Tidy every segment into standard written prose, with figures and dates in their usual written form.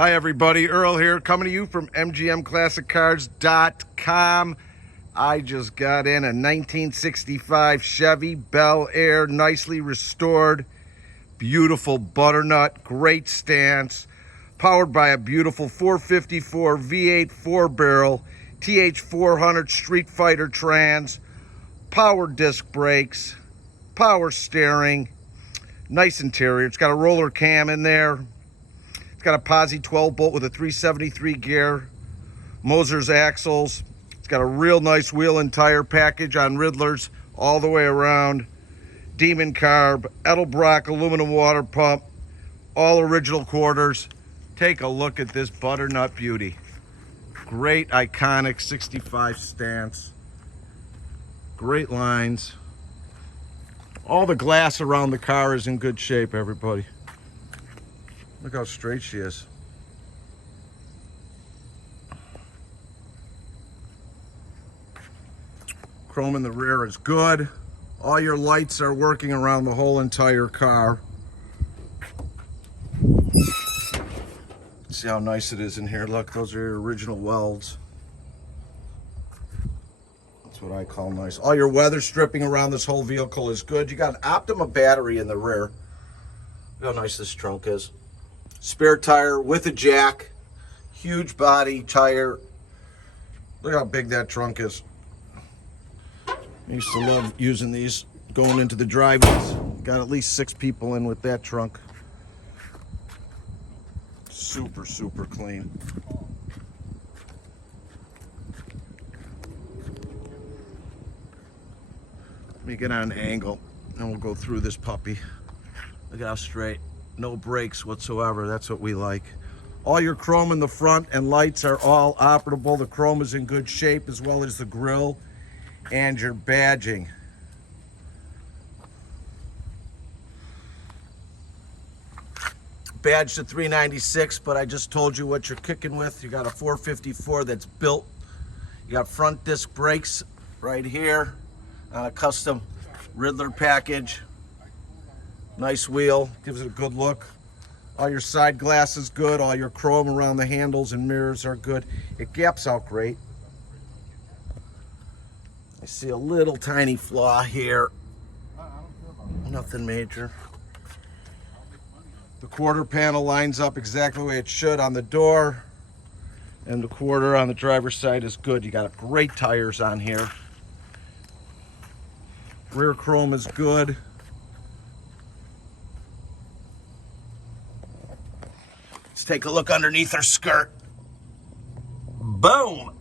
Hi everybody, Earl here, coming to you from MGMClassicCars.com. I just got in a 1965 Chevy Bel Air, nicely restored, beautiful butternut, great stance, powered by a beautiful 454 V8 4-barrel TH400 Street Fighter trans, power disc brakes, power steering, nice interior. It's got a roller cam in there. It's got a Posi 12 bolt with a 373 gear, Mosier's axles. It's got a real nice wheel and tire package on Riddlers all the way around. Demon carb, Edelbrok aluminum water pump, all original quarters. Take a look at this butternut beauty. Great iconic 65 stance. Great lines. All the glass around the car is in good shape, everybody. Look how straight she is. Chrome in the rear is good. All your lights are working around the whole entire car. See how nice it is in here. Look, those are your original welds. That's what I call nice. All your weather stripping around this whole vehicle is good. You got an Optima battery in the rear. Look how nice this trunk is. Spare tire with a jack, huge body tire. Look how big that trunk is. I used to love using these going into the driveways. Got at least 6 people in with that trunk. Super, super clean. Let me get on an angle and we'll go through this puppy. Look at how straight. No brakes whatsoever. That's what we like. All your chrome in the front and lights are all operable. The chrome is in good shape, as well as the grille and your badging. Badged to 396, but I just told you what you're kicking with. You got a 454 that's built. You got front disc brakes right here on a custom Riddler package. Nice wheel, gives it a good look. All your side glass is good. All your chrome around the handles and mirrors are good. It gaps out great. I see a little tiny flaw here. Nothing major. The quarter panel lines up exactly the way it should on the door. And the quarter on the driver's side is good. You got great tires on here. Rear chrome is good. Let's take a look underneath her skirt. Boom.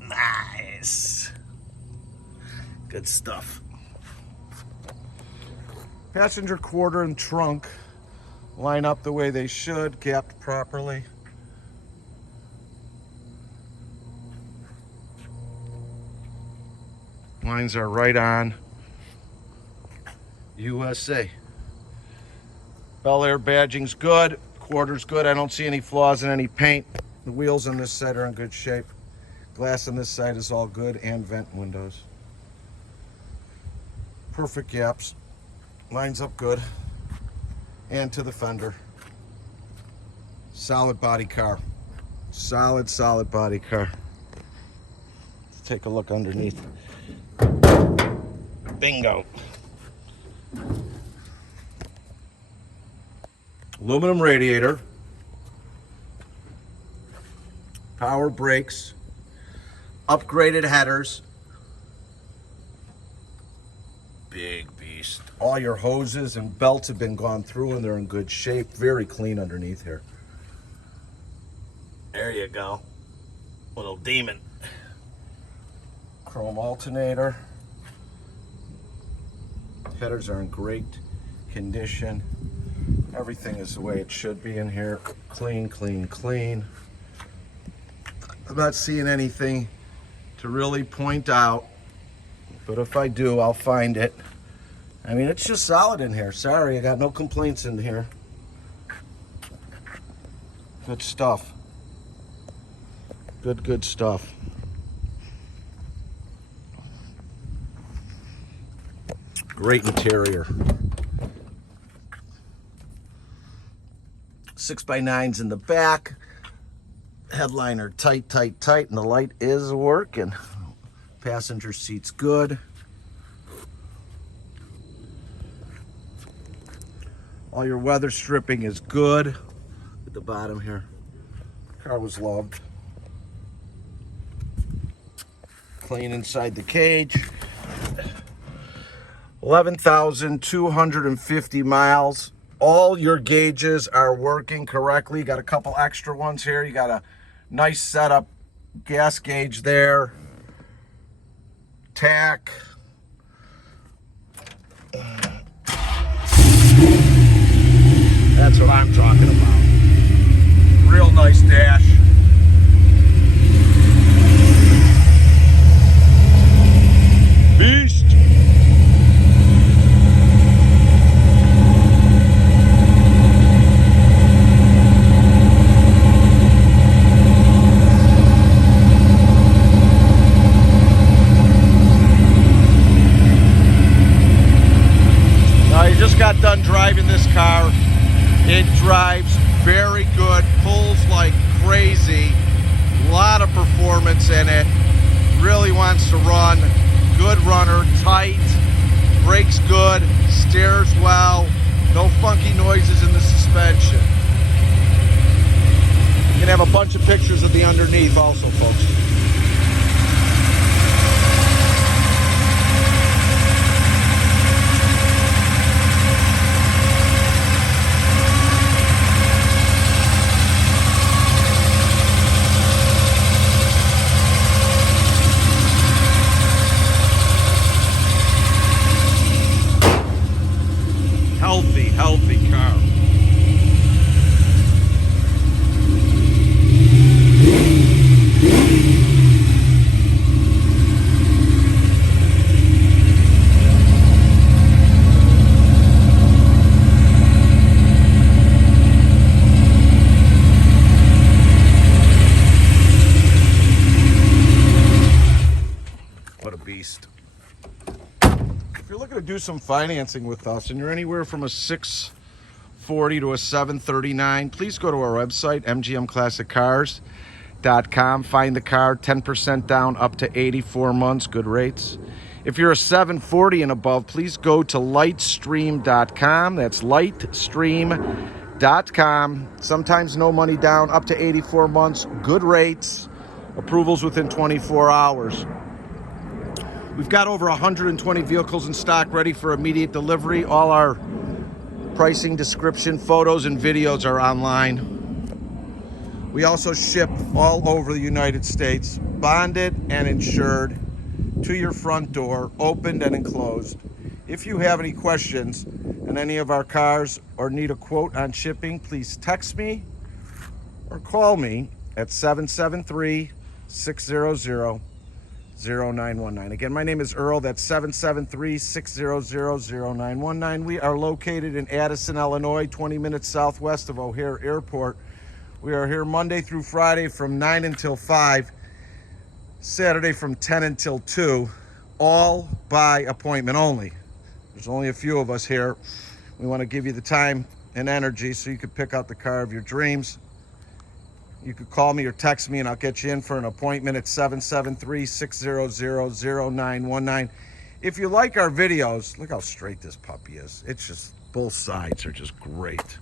Nice. Good stuff. Passenger quarter and trunk line up the way they should, gapped properly. Lines are right on. USA. Bel Air badging's good. Quarter's good. I don't see any flaws in any paint. The wheels on this side are in good shape. Glass on this side is all good, and vent windows. Perfect gaps. Lines up good. And to the fender. Solid body car. Solid body car. Let's take a look underneath. Bingo. Aluminum radiator, power brakes, upgraded headers, big beast. All your hoses and belts have been gone through and they're in good shape. Very clean underneath here. There you go. Little demon. Chrome alternator. Headers are in great condition. Everything is the way it should be in here. Clean, clean, clean. I'm not seeing anything to really point out, but if I do, I'll find it. I mean, it's just solid in here. Sorry, I got no complaints in here. Good stuff. Good stuff. Great interior. 6x9s in the back. Headliner tight, and the light is working. Passenger seat's good. All your weather stripping is good. At the bottom here, car was loved. Clean inside the cage. 11,250 miles. All your gauges are working correctly. Got a couple extra ones here. You got a nice setup gas gauge there. Tack. That's what I'm talking about. Real nice dash. Beast. Now you just got done driving this car. It drives very good, pulls like crazy, a lot of performance in it, really wants to run, good runner, tight, brakes good, steers well, no funky noises in the suspension. You can have a bunch of pictures of the underneath also, folks. Healthy car. What a beast. If you're looking to do some financing with us and you're anywhere from a 640 to a 739, please go to our website, mgmclassiccars.com. Find the car, 10% down, up to 84 months, good rates. If you're a 740 and above, please go to lightstream.com. That's lightstream.com. Sometimes no money down, up to 84 months, good rates, approvals within 24 hours. We've got over 120 vehicles in stock ready for immediate delivery. All our pricing, description, photos, and videos are online. We also ship all over the United States, bonded and insured, to your front door, opened and enclosed. If you have any questions on any of our cars or need a quote on shipping, please text me or call me at 773-600-0919. Again, my name is Earl. That's 773-600-0919. We are located in Addison, Illinois, 20 minutes southwest of O'Hare Airport. We are here Monday through Friday from 9 until 5, Saturday from 10 until 2, all by appointment only. There's only a few of us here. We want to give you the time and energy so you can pick out the car of your dreams. You could call me or text me and I'll get you in for an appointment at 773-600-0919. If you like our videos, look how straight this puppy is. It's just, both sides are just great.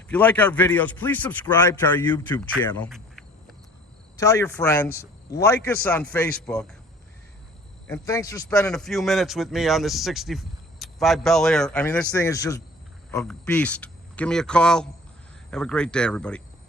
If you like our videos, please subscribe to our YouTube channel. Tell your friends, like us on Facebook. And thanks for spending a few minutes with me on this 65 Bel Air. I mean, this thing is just a beast. Give me a call. Have a great day, everybody.